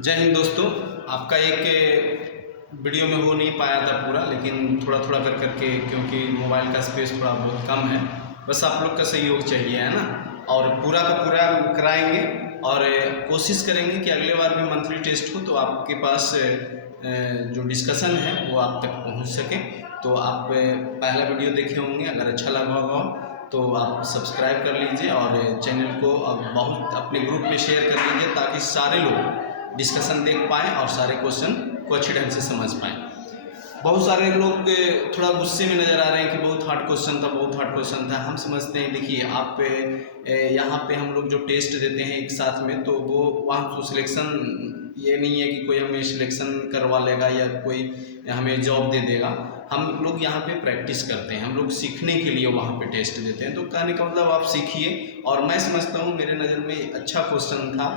जय हिंद दोस्तों। आपका एक वीडियो में हो नहीं पाया था पूरा, लेकिन थोड़ा थोड़ा कर करके, क्योंकि मोबाइल का स्पेस थोड़ा बहुत कम है, बस आप लोग का सहयोग चाहिए, है ना। और पूरा का पूरा कराएंगे और कोशिश करेंगे कि अगले बार भी मंथली टेस्ट हो तो आपके पास जो डिस्कशन है वो आप तक पहुंच सके। तो आप पहला वीडियो देखे होंगे, अगर अच्छा लगा होगा तो आप सब्सक्राइब कर लीजिए और चैनल को अब बहुत अपने ग्रुप में शेयर कर लीजिए, ताकि सारे लोग डिस्कशन देख पाएँ और सारे क्वेश्चन को अच्छे ढंग से समझ पाएँ। बहुत सारे लोग थोड़ा गुस्से में नज़र आ रहे हैं कि बहुत हार्ड क्वेश्चन था, बहुत हार्ड क्वेश्चन था। हम समझते हैं, देखिए आप यहाँ पे हम लोग जो टेस्ट देते हैं एक साथ में, तो वो वहाँ तो सिलेक्शन ये नहीं है कि कोई हमें सिलेक्शन करवा लेगा या कोई हमें जॉब दे देगा। हम लोग यहाँ पे प्रैक्टिस करते हैं, हम लोग सीखने के लिए वहाँ पे टेस्ट देते हैं। तो कहने का मतलब आप सीखिए, और मैं समझता हूँ मेरे नज़र में अच्छा क्वेश्चन था।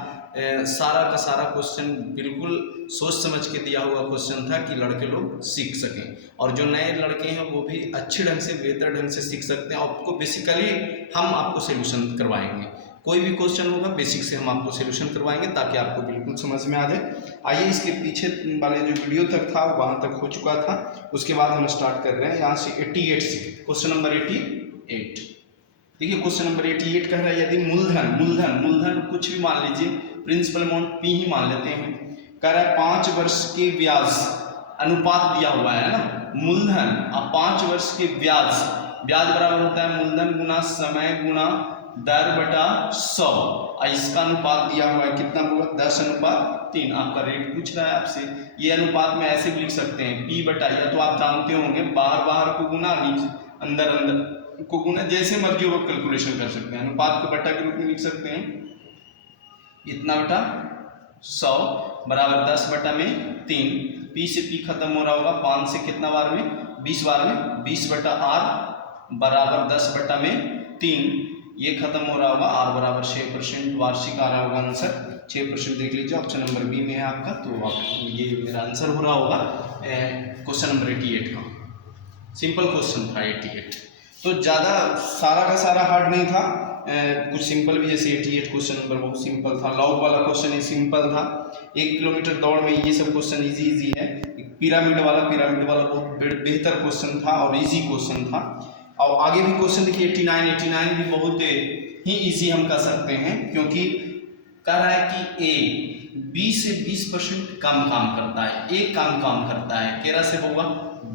सारा का सारा क्वेश्चन बिल्कुल सोच समझ के दिया हुआ क्वेश्चन था कि लड़के लोग सीख सकें, और जो नए लड़के हैं वो भी अच्छे ढंग से, बेहतर ढंग से सीख सकते हैं। आपको बेसिकली हम आपको सोल्यूशन करवाएंगे, कोई भी क्वेश्चन होगा बेसिक से हम आपको सोल्यूशन करवाएंगे, ताकि आपको बिल्कुल समझ में आ जाए। आइए, इसके पीछे वाले जो वीडियो तक था वहाँ तक हो चुका था, उसके बाद हम स्टार्ट कर रहे हैं यहाँ से 88 से। Question number 88। देखिए क्वेश्चन नंबर 88 कह रहा है, यदि मूलधन मूलधन मूलधन कुछ भी मान लीजिए, प्रिंसिपल अमाउंट P ही मान लेते हैं, कह रहा है 5 वर्ष के ब्याज अनुपात दिया हुआ है ना, मूलधन और 5 वर्ष के ब्याज, ब्याज बराबर होता है मूलधन गुना समय गुना दर बटा 100, और इसका अनुपात दिया हुआ है कितना होगा, 10:3। आपका रेट पूछ रहा है आपसे, ये अनुपात में ऐसे भी लिख सकते हैं P बटा, या तो आप जानते होंगे बाहर बाहर को गुना, नीचे अंदर अंदर को गुना, जैसे मर्जी हो कैलकुलेशन कर सकते हैं। अनुपात को बटा के रूप में लिख सकते हैं, इतना बटा 100 बराबर 10/3। P से P खत्म हो रहा होगा, 5 से कितना बार में, 20 बार में, 20/r बराबर 10/3। ये खत्म हो रहा होगा, r बराबर 6%, वार्षिक आ रहा होगा आंसर 6%। देख लीजिए ऑप्शन नंबर बी में है आपका, तो ये मेरा आंसर हो रहा होगा क्वेश्चन नंबर 88 का। सिंपल क्वेश्चन था 88, तो ज़्यादा सारा का सारा हार्ड नहीं था, कुछ सिंपल भी, जैसे 88 क्वेश्चन नंबर बहुत सिंपल था। लॉग वाला क्वेश्चन ये सिंपल था। 1 किलोमीटर दौड़ में ये सब क्वेश्चन इजी है। पिरामिड वाला बहुत बेहतर क्वेश्चन था और इजी क्वेश्चन था। और आगे भी क्वेश्चन देखिए 89 भी बहुत ही इजी हम कर सकते हैं, क्योंकि कह रहा है कि A 20 से 20% कम काम करता है, A काम करता है, 13 से होगा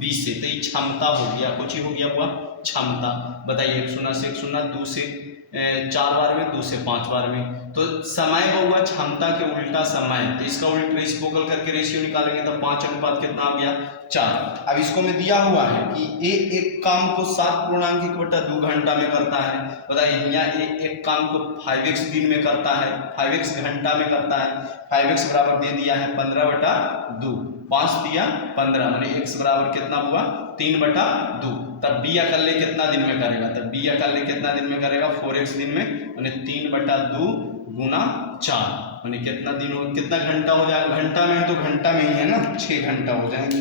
20 से, तो ये क्षमता हो गया, कुछ ही हो गया हुआ क्षमता। बताइए 1 0 से 1 0, 2 से 4 बार में, 2 से 5 बार में, तो समय होगा क्षमता के उल्टा समय, तो इसका उल्टा रेसिप्रोकल करके रेशियो निकालेंगे तो 5 अनुपात कितना आ गया, 4। अब इसको में दिया हुआ है कि A एक काम को 7.1/2 घंटा में करता है। बताइए यहाँ एक काम को 5x दिन में करता है, 5x घंटा में करता है। 5x बराबर दे दिया है 15/2, 5 दिया 15, माने x बराबर कितना हुआ 3/2। तब B अकेले कितना दिन में करेगा, तब B अकेले कितना दिन में करेगा, 4x दिन में, माने 3/2 गुना 4, माने कितना दिन हो, कितना घंटा हो जाएगा, घंटा में है तो घंटा में ही है ना, 6 घंटा हो जाएंगे।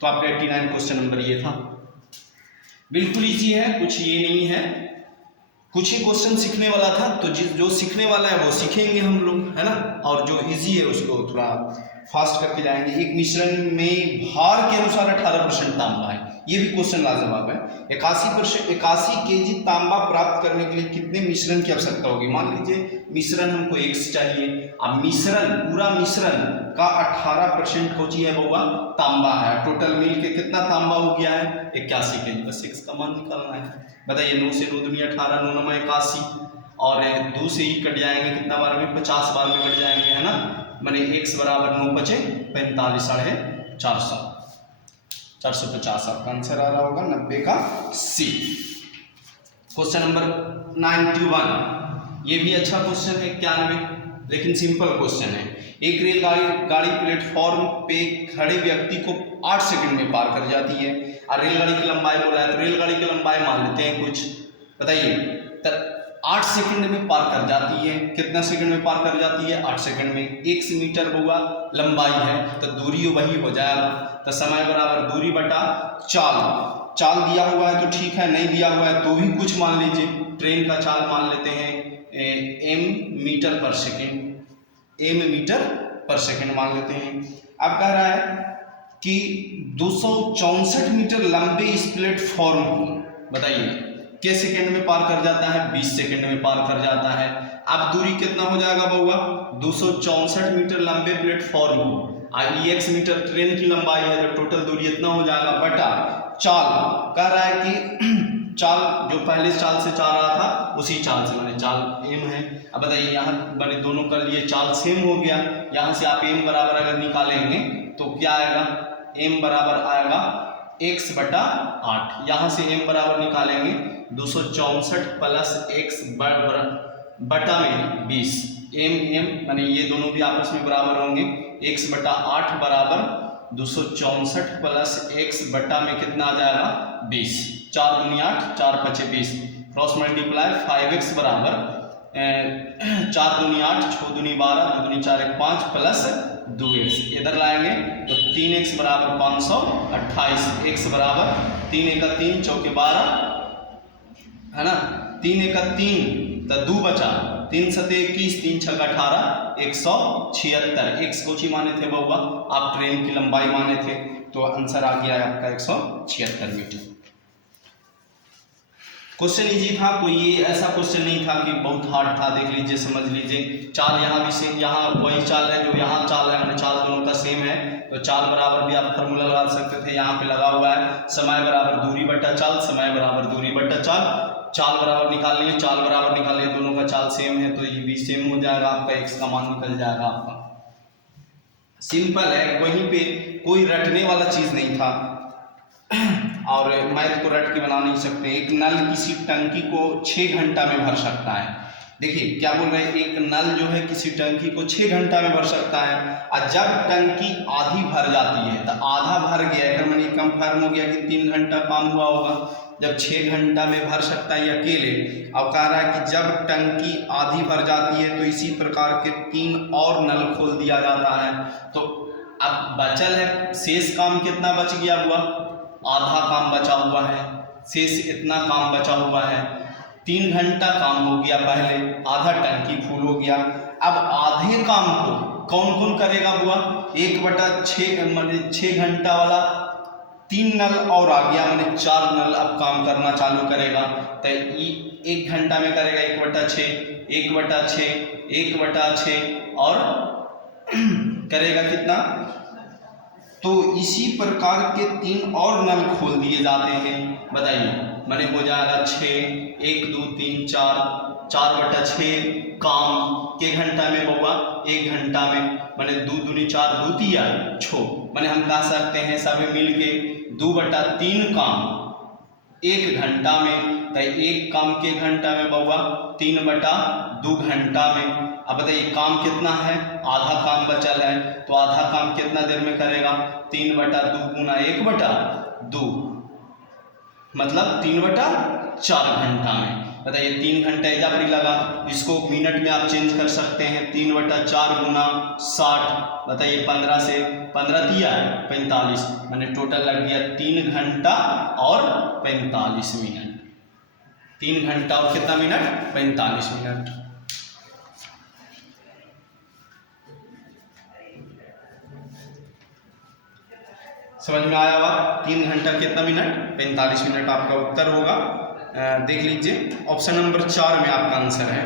तो आपका 89 क्वेश्चन नंबर ये था, बिल्कुल इजी है, कुछ ये नहीं है, कुछ ही क्वेश्चन सीखने वाला था। तो जो सीखने वाला है वो सीखेंगे हम लोग, है ना, और जो इजी है उसको थोड़ा फास्ट करके जाएंगे। एक मिश्रण में भार के अनुसार 18% तांबा है, ये भी क्वेश्चन लाजवाब है। 81 kg तांबा प्राप्त करने के लिए कितने मिश्रण की आवश्यकता होगी। मान लीजिए मिश्रण हमको x चाहिए, अब मिश्रण पूरा मिश्रण का 18% हो चाहिए बउआ तांबा है, टोटल मिल के कितना तांबा हो गया है 81 kg। बस x का मान निकालना है। बताइए 9 से 9 दूनी 18, 9 9 81, और 2 से ही कट जाएंगे कितना बार में, 50 बार में कट जाएंगे, है ना, माने x बराबर 9 × 5 = 45, 450 आपका आंसर आ रहा होगा 90 का C। क्वेश्चन नंबर 91, ये भी अच्छा क्वेश्चन है 91, लेकिन सिंपल क्वेश्चन है। एक रेलगाड़ी प्लेटफॉर्म पे खड़े व्यक्ति को 8 सेकंड में पार कर जाती है, और रेलगाड़ी की लंबाई बोला है, तो रेलगाड़ी की लंबाई मान लेते हैं कुछ, बताइए 8 सेकंड में पार कर जाती है। कितना सेकंड में पार कर जाती है, 8 सेकंड में। 1 मीटर होगा लंबाई है, तो दूरी वही हो जाएगा, तो समय बराबर दूरी बटा चाल दिया हुआ है तो ठीक है, नहीं दिया हुआ है तो भी कुछ मान लीजिए। ट्रेन का चाल मान लेते हैं m मीटर पर सेकेंड, m मीटर पर सेकंड मान लेते हैं। अब कह रहा है कि 264 मीटर लंबे इस प्लेटफॉर्म को बताइए के सेकंड में पार कर जाता है, 20 सेकंड में पार कर जाता है। अब दूरी कितना हो जाएगा बउआ, 264 मीटर लंबे प्लेटफॉर्म को EX मीटर ट्रेन की लंबाई है तो टोटल दूरी इतना हो जाएगा बटा चाल। कह रहा है कि चाल जो पहले चाल से जा रहा था उसी चाल से, मैंने चाल m है। अब बताइए यहाँ मैंने दोनों कर लिए, चाल सेम हो गया। यहाँ से आप m बराबर अगर निकालेंगे तो क्या आएगा, m बराबर आएगा x बटा 8। यहाँ से m बराबर निकालेंगे 264 प्लस x बटा में 20, m माने ये दोनों भी आपस में बराबर होंगे, x बटा 8 बराबर 264 प्लस x बटा में कितना आ जाएगा 20, 4 दूनी 8, 4 पचे 20, क्रॉस मल्टीप्लाई 5x बराबर 4 दूनी 8, 6 दूनी 12, 2 दूनी 4, 1 5 प्लस 2x इधर लाएंगे तो 3x बराबर 528, x बराबर 3 एका 3 चौके 12 है ना, 3 एका 3 तो 2 बचा, 3 सते 21, 3 छक्का 18, 176। x को ही माने थे बउआ, आप ट्रेन की लंबाई माने थे, तो आंसर आ गया आपका 176 मीटर। क्वेश्चन इजी था, कोई ये ऐसा क्वेश्चन नहीं था कि बहुत हार्ड था। देख लीजिए, समझ लीजिए, चाल यहाँ भी सेम, यहाँ वही चाल है जो यहाँ चाल है, मैंने चाल दोनों का सेम है तो चाल बराबर भी आप फॉर्मूला लगा सकते थे, यहाँ पे लगा हुआ है समय बराबर दूरी बट्टा चाल, समय बराबर दूरी बट्टा चाल, चाल बराबर निकाल लिए, चाल बराबर निकाल लिए, दोनों का चाल सेम है तो ये भी सेम हो जाएगा, आपका x का मान निकल जाएगा आपका। सिंपल है, वहीं पे कोई रटने वाला चीज नहीं था और मैथ को रट के बना नहीं सकते। एक नल किसी टंकी को 6 घंटा में भर सकता है। देखिए क्या बोल रहे हैं, एक नल जो है किसी टंकी को 6 घंटा में भर सकता है और जब टंकी आधी भर जाती है तो आधा भर गया, अगर मैंने कंफर्म हो गया कि 3 घंटा काम हुआ होगा, जब 6 घंटा में भर सकता है अकेले। अब कह रहा है कि जब टंकी आधी भर जाती है तो इसी प्रकार के 3 और नल खोल दिया जाता है। तो अब बचल है शेष काम कितना बच गया हुआ, आधा काम बचा हुआ है, शेष इतना काम बचा हुआ है। 3 घंटा काम हो गया पहले, आधा टंकी फुल हो गया। अब आधे काम को कौन कौन करेगा हुआ, 1/6 माने 6 घंटा वाला 3 नल और आ गया, मैंने 4 नल अब काम करना चालू करेगा तो 1 घंटा में करेगा 1/6, 1/6, 1/6 और करेगा कितना। तो इसी प्रकार के 3 और नल खोल दिए जाते हैं। बताइए मैंने हो जाएगा 6, 1 2 3 4, 4/6 काम के घंटा में होगा, 1 घंटा में मैंने 2 दूनी 4, 2 तिया 6, मैंने हम कह सकते हैं सब मिल के 2/3 काम 1 घंटा में, तो 1 काम के घंटा में बउआ 3/2 घंटा में। अब बताइए काम कितना है, आधा काम बचल है तो आधा काम कितना देर में करेगा, 3/2 गुना 1/2 मतलब 3/4 घंटा में। बताइए 3 घंटा इधर भी लगा, इसको मिनट में आप चेंज कर सकते हैं, 3/4 गुना 60, बताइए 15 से 15 दिया 45, मैंने टोटल लग गया 3 घंटा और 45 मिनट। 3 घंटा और कितना मिनट, 45 मिनट। समझ में आया हुआ, 3 घंटा कितना मिनट, 45 मिनट आपका उत्तर होगा। देख लीजिए ऑप्शन नंबर 4 में आपका आंसर है।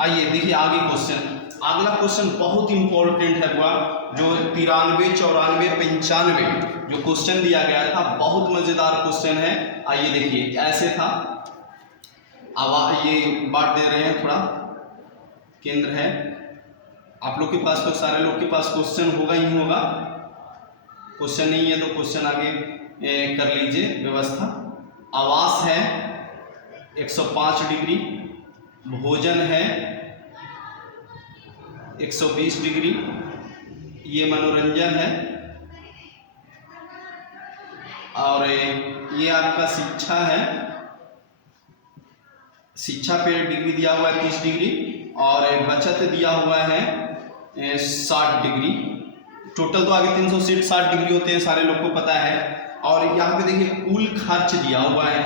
आइए देखिए आगे क्वेश्चन, अगला क्वेश्चन बहुत इंपॉर्टेंट है हुआ, जो 93, 94, 95 जो क्वेश्चन दिया गया था, बहुत मजेदार क्वेश्चन है। आइए देखिए ऐसे था, अब ये बांट दे रहे हैं, थोड़ा केंद्र है, आप लोग के पास तो सारे लोग के पास क्वेश्चन होगा ही होगा, क्वेश्चन नहीं है तो क्वेश्चन आगे कर लीजिए व्यवस्था। आवास है 105 डिग्री, भोजन है 120 डिग्री, ये मनोरंजन है, और ये आपका शिक्षा है, शिक्षा पे डिग्री दिया हुआ है 30 डिग्री, और बचत दिया हुआ है 60 डिग्री। टोटल तो आगे 360 डिग्री होते हैं, सारे लोग को पता है। और यहाँ पे देखिए कुल खर्च दिया हुआ है,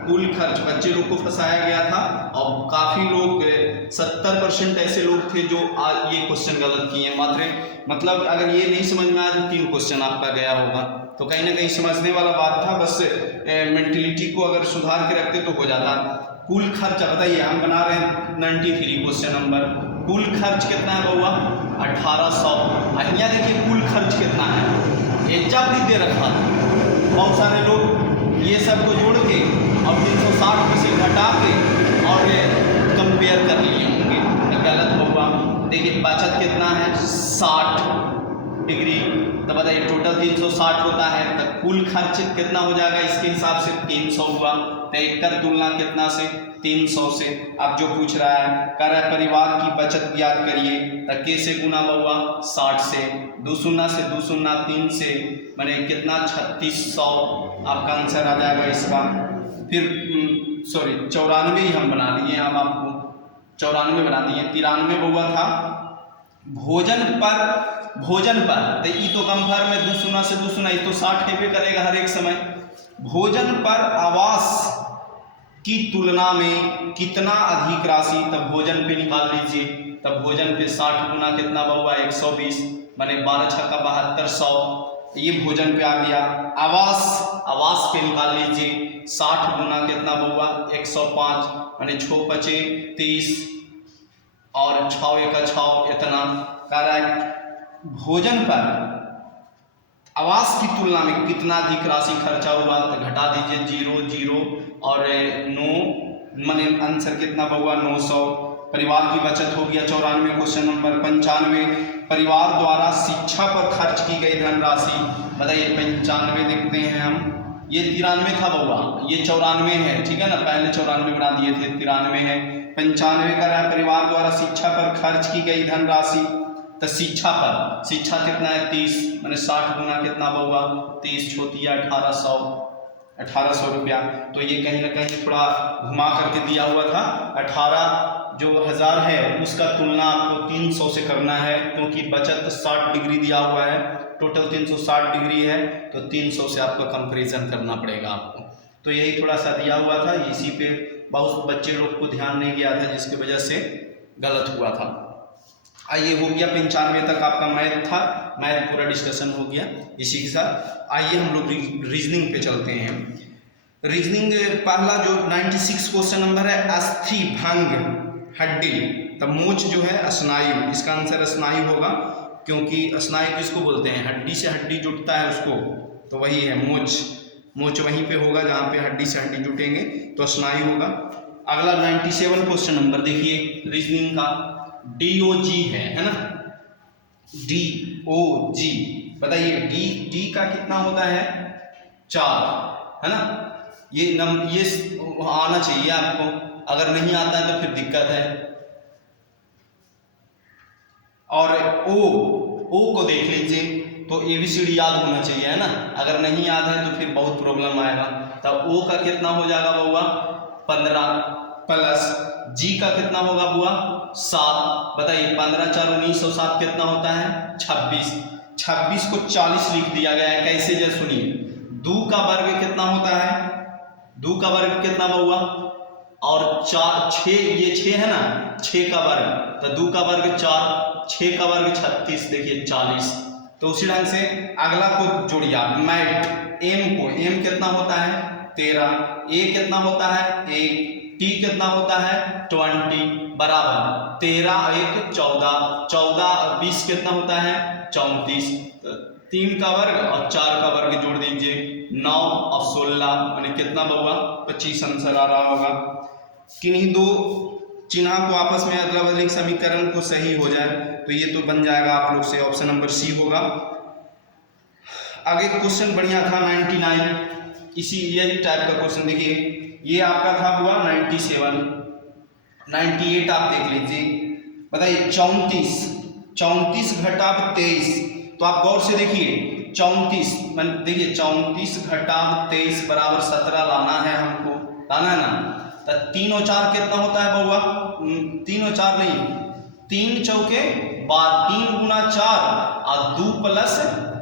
कुल खर्च बच्चे लोग को फंसाया गया था और काफ़ी लोग 70% ऐसे लोग थे जो आज ये क्वेश्चन गलत किए। मात्र मतलब अगर ये नहीं समझ में आया तो 3 क्वेश्चन आपका गया होगा, तो कहीं ना कहीं समझने वाला बात था। बस मेंटलिटी को अगर सुधार के रखते तो हो जाता। कुल खर्च बताइए, हम बना रहे हैं 93 क्वेश्चन नंबर। कुल खर्च कितना है बउआ? 1800। यहाँ देखिए कुल खर्च कितना है, एजा भी दे रखा था। बहुत सारे लोग ये सब को जोड़ के और 360 में से घटा के और कंपेयर कर लिए होंगे, तो गलत होगा। देखिए बचत कितना है? 60 डिग्री। तो बताइए टोटल 360 होता है, तो कुल खर्च कितना हो जाएगा? इसके हिसाब से 300 हुआ। तो एक कर तुलना कितना से? 300 से। अब जो पूछ रहा है, कह रहा है परिवार की बचत ज्ञात करिए, तो कैसे गुना हुआ? 60 से। 2 शून्य से 2 शून्य 3 से, मैंने कितना? 3600 आपका आंसर आ जाएगा इसका। फिर सॉरी 94 ही हम बना दिए, हम आपको 94 बना दिए। 93 हुआ था भोजन पर, तो ये तो कंफर्म में 2 शून्य से 2 शून्य, ये तो 60 पे करेगा हर एक समय। भोजन पर आवास की तुलना में कितना अधिक राशि? तब भोजन पे निकाल लीजिए। तब भोजन पे 60 गुना कितना हुआ? 120, माने 12 छक्का 7200। ये भोजन पे आ गया। आवास पे निकाल लीजिए। 60 गुना कितना हुआ? 105, माने 6 पचे 30 और 6 एक 6, इतना। कह रहा है भोजन पर आवास की तुलना में कितना अधिक राशि खर्चा हुआ? तो घटा दीजिए 0 0 और 9, माने आंसर कितना हुआ? 900। परिवार की बचत हो गया 94 क्वेश्चन नंबर। 95 परिवार द्वारा शिक्षा पर खर्च की गई धनराशि, बताइए 95 देखते हैं हम। ये 93 था बउआ, ये 94 है, ठीक है ना, पहले 94 बना दिए थे, 93 है। 95 का रहा परिवार द्वारा शिक्षा पर खर्च की गई धनराशि, तो शिक्षा कितना है? 30, मैंने 60 गुना कितना हुआ? 30 छोटी 1800 रुपया। तो ये कहीं ना कहीं थोड़ा घुमा करके दिया हुआ था। 18 जो हज़ार है उसका तुलना आपको 300 से करना है, क्योंकि बचत 60 डिग्री दिया हुआ है, टोटल 360 डिग्री है, तो 300 से आपका कंपैरिजन करना पड़ेगा आपको। तो यही थोड़ा सा दिया हुआ था, इसी पे बहुत बच्चे लोग को ध्यान नहीं गया था, जिसकी वजह से गलत हुआ था। आइए हो गया 95 तक आपका मैथ था, मैथ पूरा डिस्कशन हो गया। इसी के साथ आइए हम लोग रीजनिंग पे चलते हैं। रीजनिंग पहला जो 96 क्वेश्चन नंबर है, अस्थि भंग हड्डी, तो मोच जो है स्नायु, इसका आंसर स्नायु होगा, क्योंकि स्नायु किसको बोलते हैं? हड्डी से हड्डी जुटता है उसको, तो वही है मोच वहीं पे होगा जहाँ पे हड्डी से हड्डी जुटेंगे, तो स्नायु होगा। अगला 97 क्वेश्चन नंबर देखिए रीजनिंग का, DOG है ना, DOG, बताइए डी का कितना होता है? 4, है ना। ये आना चाहिए आपको, अगर नहीं आता है तो फिर दिक्कत है। और ओ को देख लीजिए, तो ABCD याद होना चाहिए, है ना, अगर नहीं याद है तो फिर बहुत प्रॉब्लम आएगा। तब O का कितना हो जाएगा बुआ? 15 प्लस G का कितना होगा बुआ? 7, बताइए 15 4 19 और 7 कितना होता है? 26। 26 को 40 लिख दिया गया है, कैसे? जब सुनिए, 2 का वर्ग कितना होता है? 2 का वर्ग कितना हुआ? और 4 6, ये 6 है ना, 6 का वर्ग, तो 2 का वर्ग 4, 6 का वर्ग 36, देखिए 40। तो उसी ढंग से अगला को जोड़िए आप, मैट M कितना होता है? 13, A कितना होता है? 1, T कितना होता है? 20, बराबर 13 1 14, 14 और 20 कितना होता है? 34। 3 का वर्ग और 4 का वर्ग जोड़ दीजिए, 9 और 16, मैंने कितना हुआ? 25 आंसर आ रहा होगा। किन्हीं दो चिन्ह को आपस में अदला बदली समीकरण को सही हो जाए, तो ये तो बन जाएगा आप लोग से, ऑप्शन नंबर C होगा। आगे क्वेश्चन बढ़िया था 99, इसी यही टाइप का क्वेश्चन देखिए, ये आपका था हुआ 97, 98 आप देख लीजिए, बताइए 34 घटा 23, तो आप गौर से देखिए 34, देखिए 34 घटा 23 बराबर 17 लाना है हमको, लाना है ना। तो 3 और 4 कितना होता है बउआ? 3 और 4 नहीं, 3 चौके 12, 3 गुना 4 और 2 प्लस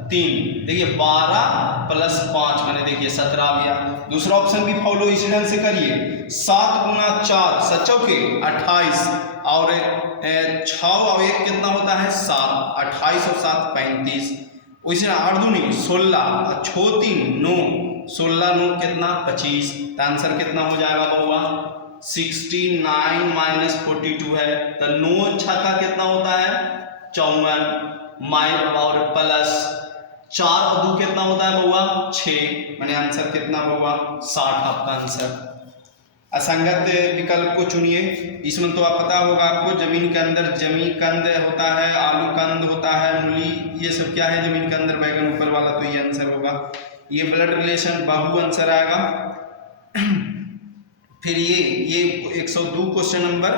3, देखिए 12 प्लस 5, मैंने देखिए 17 आ गया। दूसरा ऑप्शन भी फॉलो इसी ढंग से करिए, 7 गुना 4 7 चौके 28 और 6 और 1 कितना होता है 7, 28 और 7 35। वैसे 8 दूनी 16, 6 3 9, 16 9 कितना 25। तो आंसर कितना हो जाएगा बउआ 69 माइनस 42 है। तो 9 छक्का कितना होता है 54 माइनस और प्लस 4 और 2 कितना होता है बउआ 6। मैंने आंसर कितना बउआ 60 आपका आंसर। असंगत विकल्प को चुनिए। इसमें तो आप पता होगा आपको, जमीन के अंदर जमी कंद होता है, आलू कंद होता है, मूली, ये सब क्या है जमीन के अंदर, बैगन ऊपर वाला, तो ये आंसर होगा। ये ब्लड रिलेशन बाहु आंसर आएगा। फिर ये 102 क्वेश्चन नंबर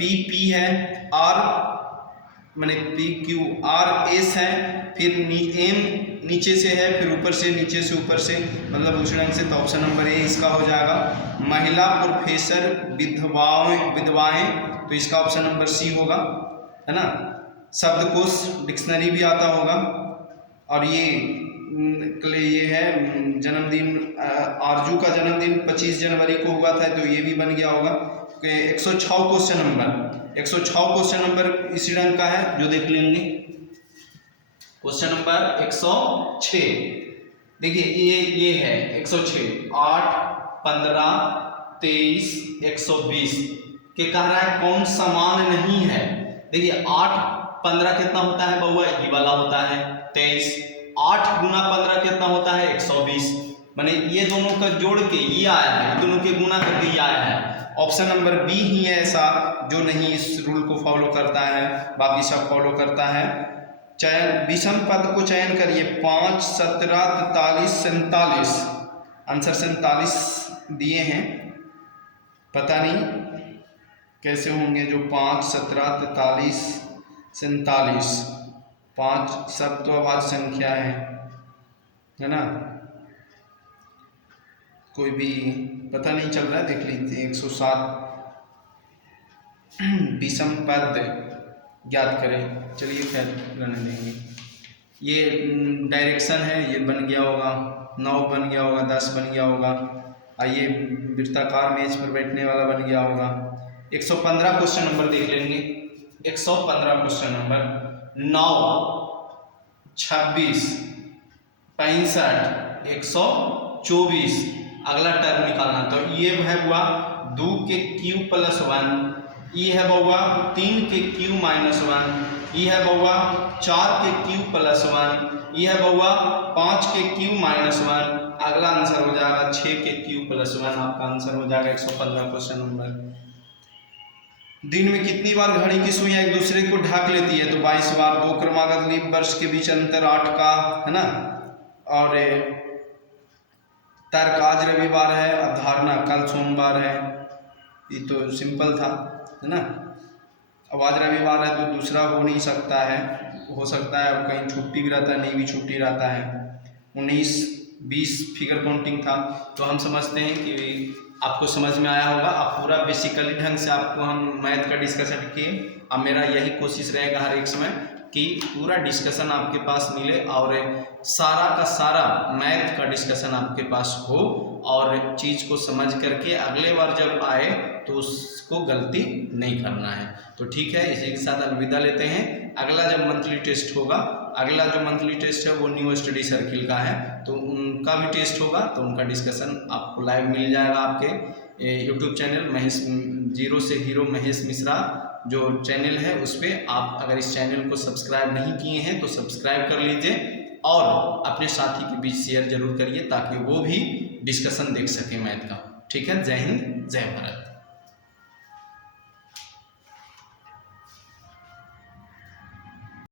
पी है, आर माने पी क्यू आर एस है, फिर एम नीचे से है, फिर ऊपर से नीचे से ऊपर से, मतलब दूसरे ढंग से। तो ऑप्शन नंबर ए इसका हो जाएगा महिला प्रोफेसर विधवाएं, तो इसका ऑप्शन नंबर सी होगा, है ना। शब्दकोश डिक्शनरी भी आता होगा। और ये है जन्मदिन, आरजू का जन्मदिन 25 जनवरी को हुआ था, तो ये भी बन गया होगा। 106 क्वेश्चन नंबर इसी रंग का है, जो देख लेंगे। क्वेश्चन नंबर 106 देखिए, ये है 106 8 15 23 120 के कह रहा है कौन समान नहीं है। देखिए 8 15 कितना होता है बउआ, ये वाला होता है 23। 8 गुना 15 कितना होता है 120। माने ये दोनों का जोड़ के ये आया है, दोनों के गुना करके ये आया है। ऑप्शन नंबर बी ही है ऐसा जो नहीं इस रूल को फॉलो करता है, बाकी सब फॉलो करता है। चयन विषम पद को चयन करिए। 5 17 43 47, आंसर 47 दिए हैं, पता नहीं कैसे होंगे जो 5 17 43 47, 5 सब तो अभाज्य संख्या है ना, कोई भी पता नहीं चल रहा है, देख लीजिए। 107 विषम पद ज्ञात करें। चलिए खैर रहने देंगे। ये डायरेक्शन है, ये बन गया होगा, 9 बन गया होगा, 10 बन गया होगा। आइए वृत्ताकार मेज पर बैठने वाला बन गया होगा। 115 क्वेश्चन नंबर देख लेंगे। 115 क्वेश्चन नंबर 9 26 65 124, अगला टर्म निकालना। तो ये है बुआ 2 के क्यू प्लस 1, ये है बउआ 3 के क्यू माइनस 1, ये है बउआ 4 के क्यू प्लस 1, ये है बउआ 5 के क्यू माइनस 1। अगला आंसर हो जाएगा 6 के क्यू प्लस 1, आपका आंसर हो जाएगा 115 क्वेश्चन नंबर। दिन में कितनी बार घड़ी की सुइयां एक दूसरे को ढाक लेती है, तो 22 बार। 2 क्रमागत लीप वर्ष के बीच अंतर 8 का, है ना। और तर्क आज रविवार है, अवधारणा कल सोमवार है, ये तो सिंपल था, है ना। अब आज रविवार है तो दूसरा हो नहीं सकता है, हो सकता है अब कहीं छुट्टी भी रहता है, नहीं भी छुट्टी रहता है। 19 20 फिगर काउंटिंग था। तो हम समझते हैं कि आपको समझ में आया होगा। आप पूरा बेसिकली ढंग से आपको हम मैथ का डिस्कशन किए। अब मेरा यही कोशिश रहेगा हर एक समय कि पूरा डिस्कशन आपके पास मिले और सारा का सारा मैथ का डिस्कशन आपके पास हो, और चीज़ को समझ करके अगले बार जब आए तो उसको गलती नहीं करना है। तो ठीक है, इसी के साथ अलविदा लेते हैं। अगला जब मंथली टेस्ट होगा, अगला जो मंथली टेस्ट है वो न्यू स्टडी सर्किल का है, तो उनका भी टेस्ट होगा, तो उनका डिस्कशन आपको लाइव मिल जाएगा आपके यूट्यूब चैनल महेश जीरो से हीरो महेश मिश्रा जो चैनल है उस पर। आप अगर इस चैनल को सब्सक्राइब नहीं किए हैं तो सब्सक्राइब कर लीजिए और अपने साथी के बीच शेयर जरूर करिए ताकि वो भी डिस्कशन देख सके मैथ का। ठीक है, जय हिंद जय भारत।